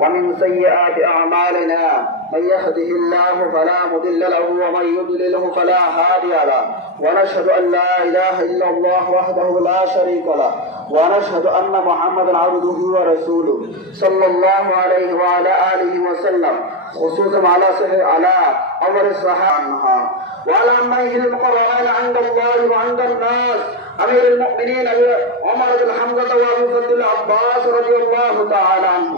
ومن سيئات أعمالنا من يهده الله فلا مضل له ومن يضلله فلا هادي له. ونشهد أن لا إله إلا الله وحده لا شريك له. ونشهد أن محمدا عبده ورسوله صلى الله عليه وعلى آله وسلم. خصوصا على سحر على أمر الصحابة. وعلى أمه المقررين عند الله وعند الناس. أمير المؤمنين عمر بن حمزة وأبي فضل العباس رضي الله تعالى عنه.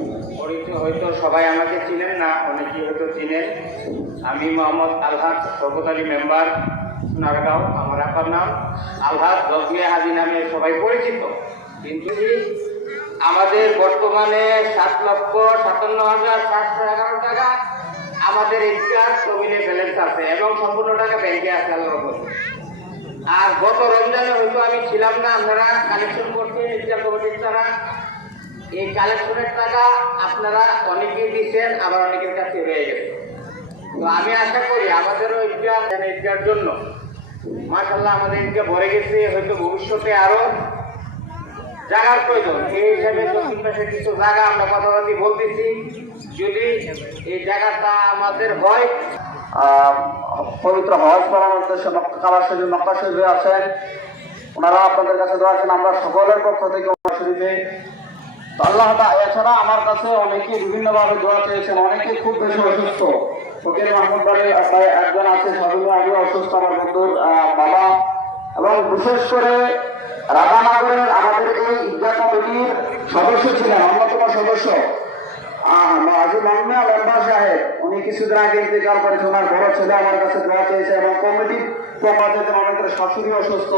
হয়তো সবাই আমাকে চিনেন না, অনেকেই হয়তো চিনেন। আমি মোহাম্মদ আলহাদ শরবত আলী মেম্বার সোনারগাঁও আমার আপার নাম। আলহাদ জজমিয়া হাজি নামে সবাই পরিচিত। কিন্তু আমাদের বর্তমানে সাত লক্ষ সাতান্ন হাজার সাতশো এগারো টাকা আমাদের ইতিহাস তবিলে ব্যালেন্স আছে এবং সম্পূর্ণ টাকা ব্যাংকে আছে আর গত রমজানে হয়তো আমি ছিলাম না, আপনারা কালেকশন দ্বারা এই কালেকশনের টাকা আপনারা অনেকেই দিচ্ছেন, আবার অনেকের কাছে রয়ে গেছে। তো আমি আশা করি আমাদেরও ইতিহার জন্য। মাসাল্লাহ আমাদের ইতিহাস ভরে গেছে, হয়তো ভবিষ্যতে আরও জায়গার প্রয়োজন। এই হিসাবে দক্ষিণ পাশে কিছু জায়গা আমরা কথাবার্তি বলতেছি। যদি এই জায়গাটা আমাদের হয় পবিত্র হজ করার উদ্দেশ্যে কাবা শরীফ মক্কা শরীফে আছেন ওনারা আপনাদের কাছে দোয়া আছেন আমরা সকলের পক্ষ থেকে শরীফে আল্লাহ এছাড়া আমার কাছে অনেকে দোয়া চেয়েছেন, অনেকে খুব বেশি অসুস্থ। ফকির মাহমুদ বাড়ির একজন আছে আগে অসুস্থ আমার বন্ধুর বাবা। এবং বিশেষ করে রাধানগরের আমাদের এই কমিটির সদস্য ছিলেন, অন্যতম সদস্য। উনি কিছুদিন আগে ছেলে আমার কাছে দোয়া চেয়েছে এবং কমিটির অনেকের শাশুড়ি অসুস্থ।